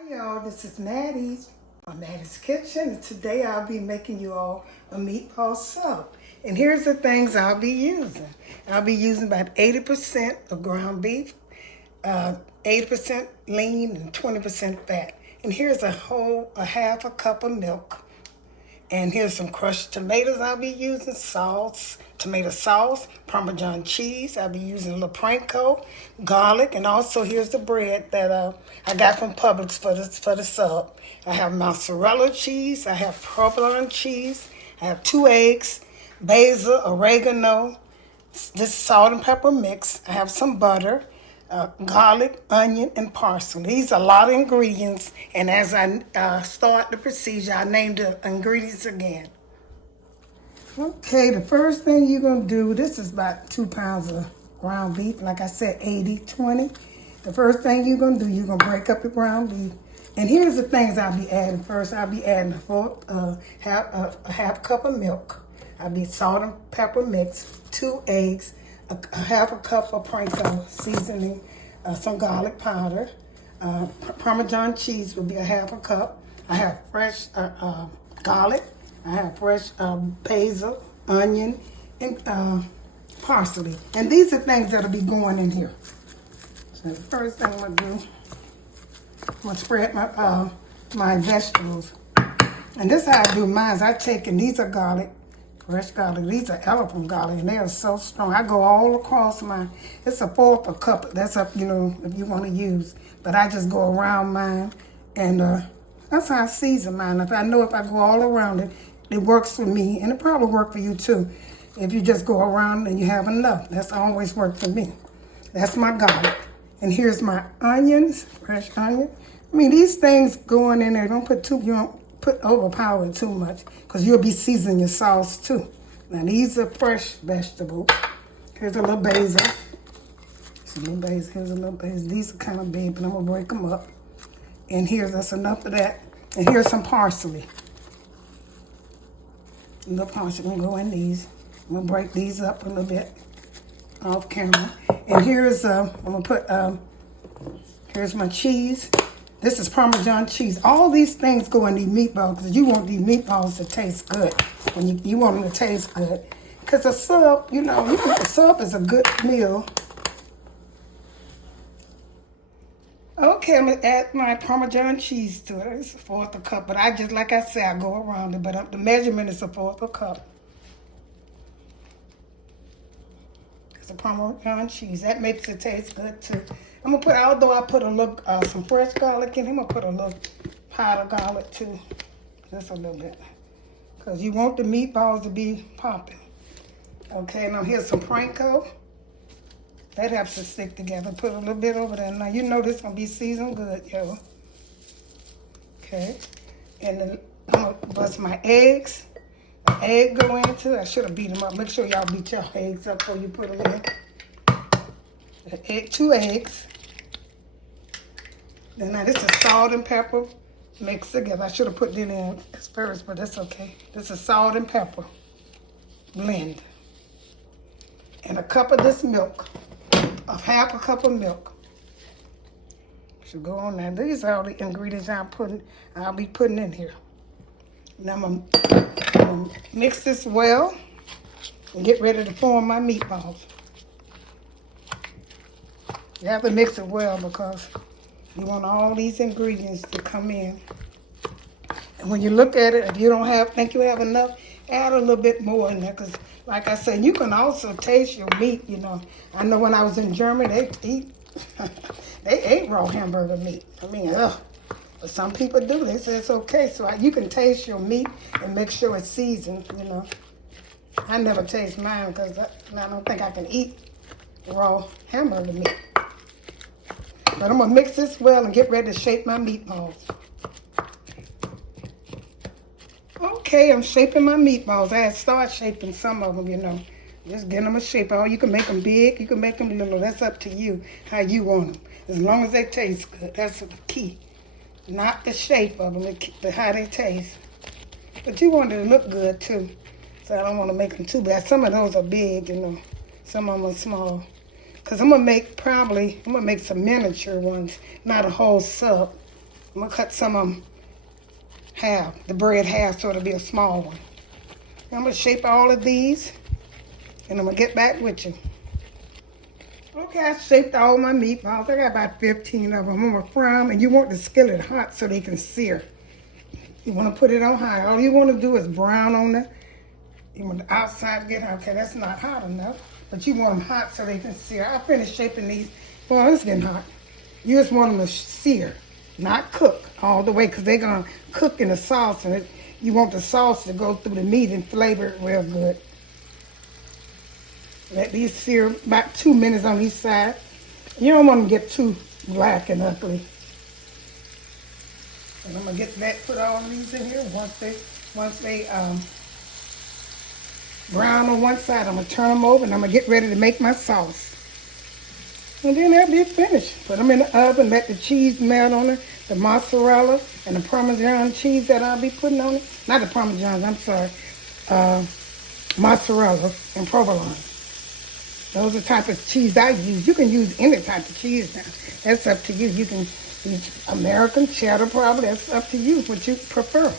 Hi y'all, this is Mattie from Mattie's Kitchen, and today I'll be making you all a meatball soup. And here's the things I'll be using. I'll be using about 80% of ground beef, 80% lean, and 20% fat. And here's a half a cup of milk. And here's some crushed tomatoes I'll be using, tomato sauce, Parmesan cheese. I'll be using a little panko, garlic, and also here's the bread that I got from Publix for the sub. I have mozzarella cheese, I have provolone cheese, I have 2 eggs, basil, oregano, this salt and pepper mix. I have some butter, garlic, onion, and parsley. These are a lot of ingredients, and as I start the procedure, I name the ingredients again. Okay, the first thing you're going to do, this is about 2 pounds of ground beef. Like I said, 80-20. The first thing you're going to do, you're going to break up the ground beef. And here's the things I'll be adding first. I'll be adding a half cup of milk. I'll be salt and pepper mix, 2 eggs, a half a cup of panko seasoning, some garlic powder, Parmesan cheese will be a half a cup. I have fresh garlic. I have fresh basil, onion, and parsley. And these are things that'll be going in here. So the first thing I'm gonna do, I'm gonna spread my vegetables. And this is how I do mine. I take, and these are garlic, fresh garlic. These are elephant garlic, and they are so strong. I go all across mine. It's a 1/4 a cup. That's up, if you want to use. But I just go around mine, and that's how I season mine. If I go all around it, it works for me, and it probably work for you too. If you just go around and you have enough, that's always worked for me. That's my garlic. And here's my onions, fresh onion. I mean, these things going in there, you don't put overpower it too much, because you'll be seasoning your sauce too. Now these are fresh vegetables. Here's a little basil. Here's a little basil. These are kind of big, but I'm gonna break them up. And that's enough of that. And here's some parsley. A little parsley gonna go in these. I'm gonna break these up a little bit off camera. And here's I'm gonna put here's my cheese. This is Parmesan cheese. All these things go in these meatballs because you want these meatballs to taste good. When you want them to taste good. Because the sub, the sub is a good meal. Okay, I'm going to add my Parmesan cheese to it. It's a 1/4 a cup, but like I said, I go around it. But the measurement is a 1/4 a cup. It's a Parmesan cheese. That makes it taste good too. I'm going to put, although I put a little, some fresh garlic in, I'm going to put a little powdered garlic too. Just a little bit. Because you want the meatballs to be popping. Okay, now here's some panko. That helps it stick together. Put a little bit over there. Now you know this is going to be seasoned good, yo. Okay. And then I'm going to bust my eggs. The egg go into it. I should have beat them up. Make sure y'all beat your eggs up before you put them in. 2 eggs. Then now this is salt and pepper mixed together. I should have put it in first, but that's okay. This is salt and pepper blend. And a cup of this milk. Half a cup of milk. Should go on there. These are all the ingredients I'll be putting in here. Now I'm gonna mix this well and get ready to form my meatballs. You have to mix it well because you want all these ingredients to come in. And when you look at it, if you don't think you have enough, add a little bit more in there. Because, like I said, you can also taste your meat. I know when I was in Germany, they ate raw hamburger meat. I mean, ugh. But some people do. They say it's okay. So you can taste your meat and make sure it's seasoned. I never taste mine because I don't think I can eat raw hamburger meat. But I'm going to mix this well and get ready to shape my meatballs. Okay, I'm shaping my meatballs. I had started shaping some of them, Just getting them a shape. You can make them big, you can make them little. That's up to you, how you want them. As long as they taste good. That's the key. Not the shape of them, but how they taste. But you want it to look good, too. So I don't want to make them too bad. Some of those are big, Some of them are small. Because I'm going to make some miniature ones, not a whole sub. I'm gonna cut some of them half, the bread half, so it'll be a small one. I'm gonna shape all of these, and I'm gonna get back with you. Okay, I shaped all my meatballs. I got about 15 of them. I'm gonna fry them, and you want the skillet hot so they can sear. You wanna put it on high. All you wanna do is brown on the, you want the outside to get hot. Okay, that's not hot enough, but you want them hot so they can sear. I finished shaping these. Well, it's getting hot. You just want them to sear, not cook all the way, because they're gonna cook in the sauce, and you want the sauce to go through the meat and flavor it real good. Let these sear about 2 minutes on each side. You don't want them to get too black and ugly. And I'm gonna get that, put all of these in here. Once they brown on one side, I'm gonna turn them over, and I'm gonna get ready to make my sauce. And then that'll be finished. Put them in the oven, let the cheese melt on it, the mozzarella and the Parmesan cheese that I'll be putting on it. Not the Parmesan, I'm sorry. Mozzarella and provolone. Those are the type of cheese I use. You can use any type of cheese now. That's up to you. You can use American cheddar probably. That's up to you, what you prefer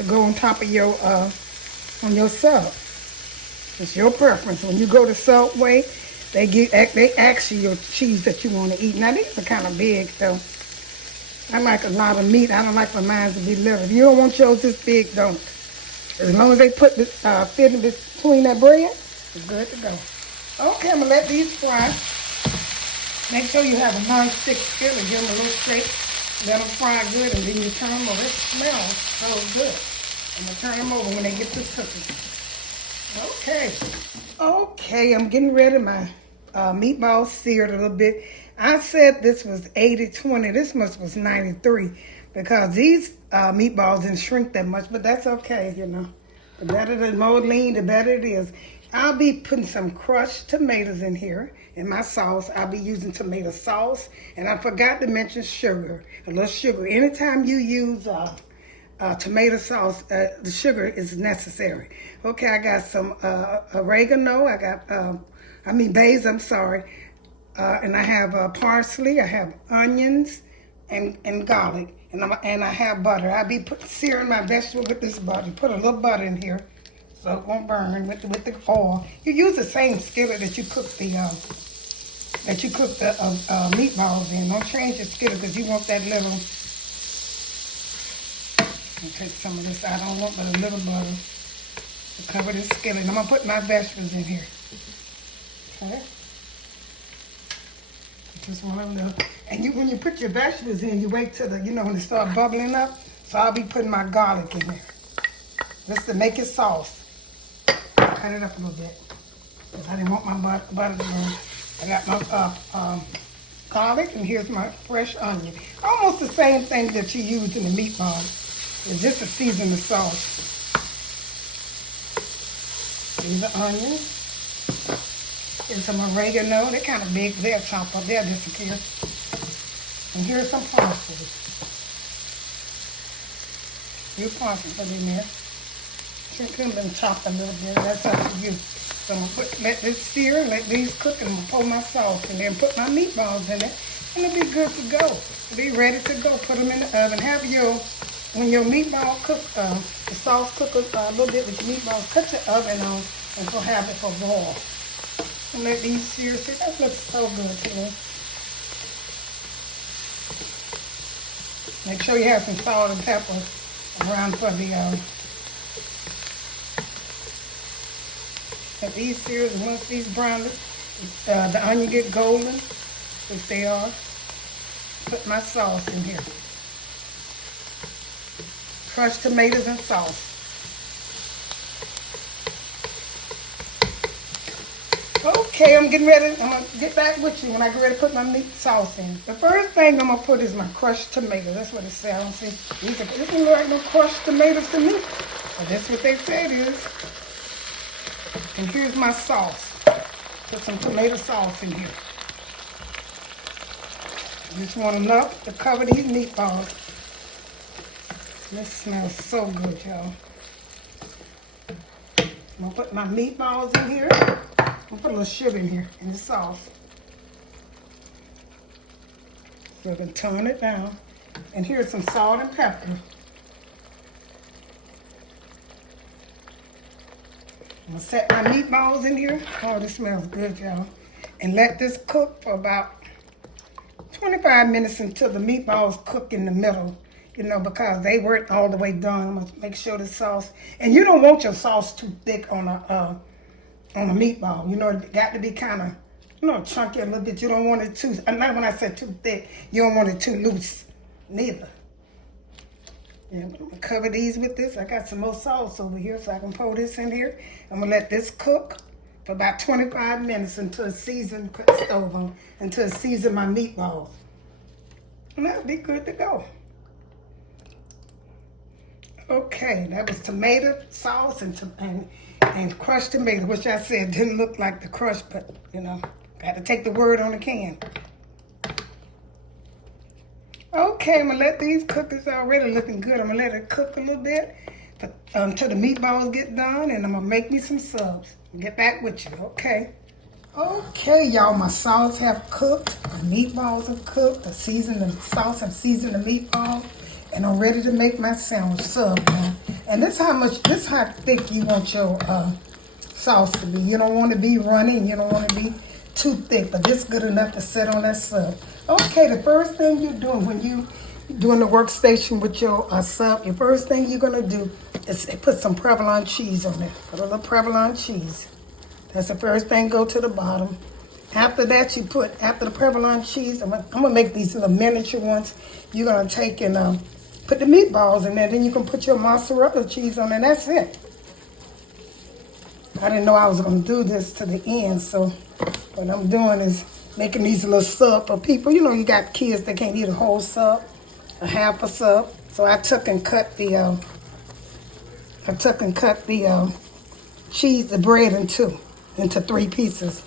to go on top of your, on your sub. It's your preference. When you go to Subway, they ask you your cheese that you want to eat. Now, these are kind of big, though. I like a lot of meat. I don't like my mine to be little. If you don't want yours this big, don't. As long as they put the fit in between that bread, it's good to go. Okay, I'm going to let these fry. Make sure you have a non-stick skillet. Give them a little shake. Let them fry good, and then you turn them over. It smells so good. I'm going to turn them over when they get to cooking. Okay, I'm getting ready. My meatballs seared a little bit. I said this was 80-20. This much was 93 because these meatballs didn't shrink that much, but that's okay, you know. The better the more lean, the better it is. I'll be putting some crushed tomatoes in here in my sauce. I'll be using tomato sauce, and I forgot to mention sugar, a little sugar. Anytime you use tomato sauce, the sugar is necessary. Okay, I got some oregano. I got, basil, I'm sorry. And I have parsley. I have onions and garlic. And I have butter. I'll be searing my vegetables with this butter. Put a little butter in here so it won't burn with the oil. You use the same skillet that you cook the meatballs in. Don't change your skillet because you want that little. I'll take some of this. I don't want but a little butter to cover this skillet. I'm gonna put my vegetables in here. Okay. Just one of them. And when you put your vegetables in, you wait till when they start bubbling up. So I'll be putting my garlic in here. Just to make it sauce. Cut it up a little bit. Because I didn't want my butter to burn. I got my garlic, and here's my fresh onion. Almost the same thing that you use in the meatballs. It's just to season the sauce. These are onions. Here's some oregano. They're kind of big. They'll chop up. They'll disappear. And here's some parsley. Your parsley put in there. Should have been chopped a little bit. That's up to you. So I'm going to let this sear, let these cook, and I'm going to pour my sauce and then put my meatballs in it. And it'll be good to go. It'll be ready to go. Put them in the oven. When your meatball cook, the sauce cook a little bit with your meatballs, cut your oven on and go have it for boil. And let these sear. See, that looks so good to me. Make sure you have some salt and pepper around for the, let these sear, and once these brown, the onion get golden, which they are, put my sauce in here. Crushed tomatoes and sauce. Okay, I'm getting ready. I'm going to get back with you when I get ready to put my meat sauce in. The first thing I'm going to put is my crushed tomatoes. That's what it says. I don't see. This doesn't look like no crushed tomatoes to me. But that's what they say it is. And here's my sauce. Put some tomato sauce in here. I just want enough to cover these meatballs. This smells so good, y'all. I'm going to put my meatballs in here. I'm going to put a little sugar in here, in the sauce. So I can tone it down. And here's some salt and pepper. I'm gonna set my meatballs in here. Oh, this smells good, y'all. And let this cook for about 25 minutes until the meatballs cook in the middle, you know, because they weren't all the way done. I'm gonna make sure the sauce, and you don't want your sauce too thick on a meatball. You know, it got to be kind of, you know, chunky a little bit. You don't want it too, not when I said too thick, you don't want it too loose neither. Yeah, I'm gonna cover these with this. I got some more sauce over here, so I can pour this in here. I'm gonna let this cook for about 25 minutes until it's seasoned, put the stove on, until it's seasoned my meatballs. And that'll be good to go. Okay, that was tomato sauce and crushed tomato, which I said didn't look like the crush, but you know, got to take the word on the can. Okay, I'm gonna let these cook. It's already looking good. I'm gonna let it cook a little bit until the meatballs get done, and I'm gonna make me some subs. Get back with you, okay? Okay, y'all, my sauce have cooked. The meatballs have cooked. The sauce have seasoned the meatball, and I'm ready to make my sandwich sub now. And this how thick you want your sauce to be. You don't want to be runny. You don't want to be too thick, but this good enough to set on that sub. Okay, the first thing you're doing when you doing the workstation with your sub, your first thing you're gonna do is put some provolone cheese on it. Put a little provolone cheese. That's the first thing. Go to the bottom. After that, after the provolone cheese, I'm gonna make these little miniature ones. You're gonna take and put the meatballs in there. Then you can put your mozzarella cheese on, and that's it. I didn't know I was gonna do this to the end, so what I'm doing is making these little sub for people. You know, you got kids that can't eat a whole sub, a half a sub. So I took and cut the cheese, the bread into 3 pieces.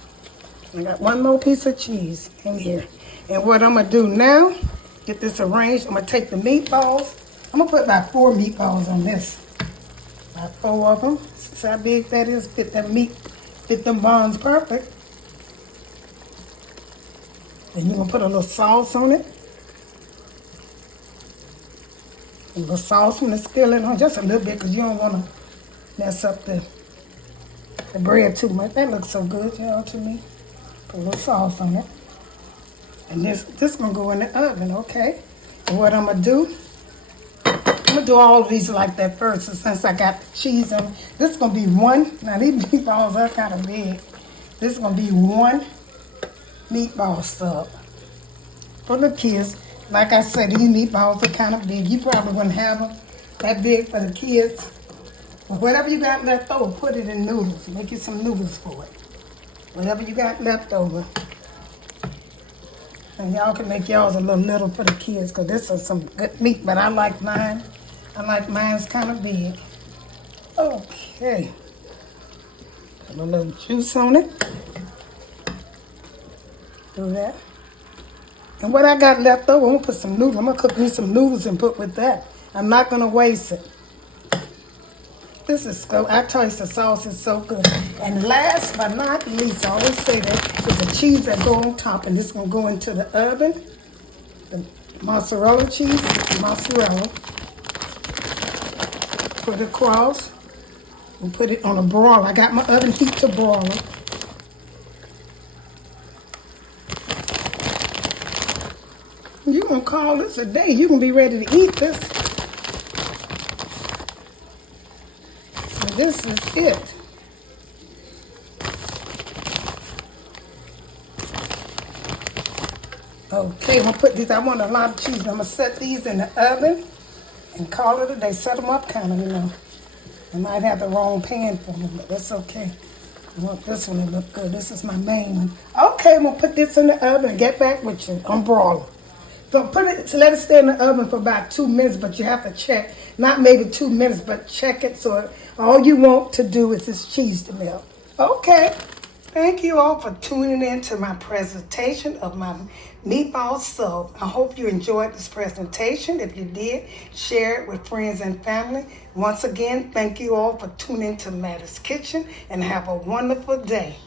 I got 1 more piece of cheese in here. And what I'm gonna do now, get this arranged. I'm gonna take the meatballs. I'm gonna put about 4 meatballs on this. About 4 of them. See how big that is? Fit them buns perfect. And you're gonna put a little sauce on it. A little sauce from the skillet on, just a little bit, because you don't want to mess up the bread too much. That looks so good, y'all, to me. Put a little sauce on it. And this gonna go in the oven, okay? And what I'm gonna do, I'm gonna do all of these like that first. So since I got the cheese on, this is gonna be one. Now these meatballs are kind of big. This is gonna be 1 meatball sub for the kids. Like I said, these meatballs are kind of big. You probably wouldn't have them that big for the kids. But whatever you got left over, put it in noodles. Make you some noodles for it. Whatever you got left over. And y'all can make yours a little for the kids, because this is some good meat, but I like mine. I like mine's kind of big. Okay. Put a little juice on it. Do that. And what I got left over, I'm gonna put some noodles. I'm gonna cook me some noodles and put with that. I'm not gonna waste it. This is good. I tell you, the sauce is so good. And last but not least, I always say that, is the cheese that go on top, and this is gonna go into the oven. The mozzarella cheese, mozzarella. Put it across and put it on a broiler. I got my oven heat to broiler. You're going to call this a day. You're going to be ready to eat this. So this is it. Okay, I'm going to put these. I want a lot of cheese. I'm going to set these in the oven and call it a day. Set them up kind of, you know. I might have the wrong pan for them, but that's okay. I want this one to look good. This is my main one. Okay, I'm going to put this in the oven and get back with you on broiler. So let it stay in the oven for about 2 minutes, but you have to check, not maybe 2 minutes, but check it. So all you want to do is this cheese to melt. Okay. Thank you all for tuning in to my presentation of my meatball sub. I hope you enjoyed this presentation. If you did, share it with friends and family. Once again, thank you all for tuning in to Mattie's Kitchen, and have a wonderful day.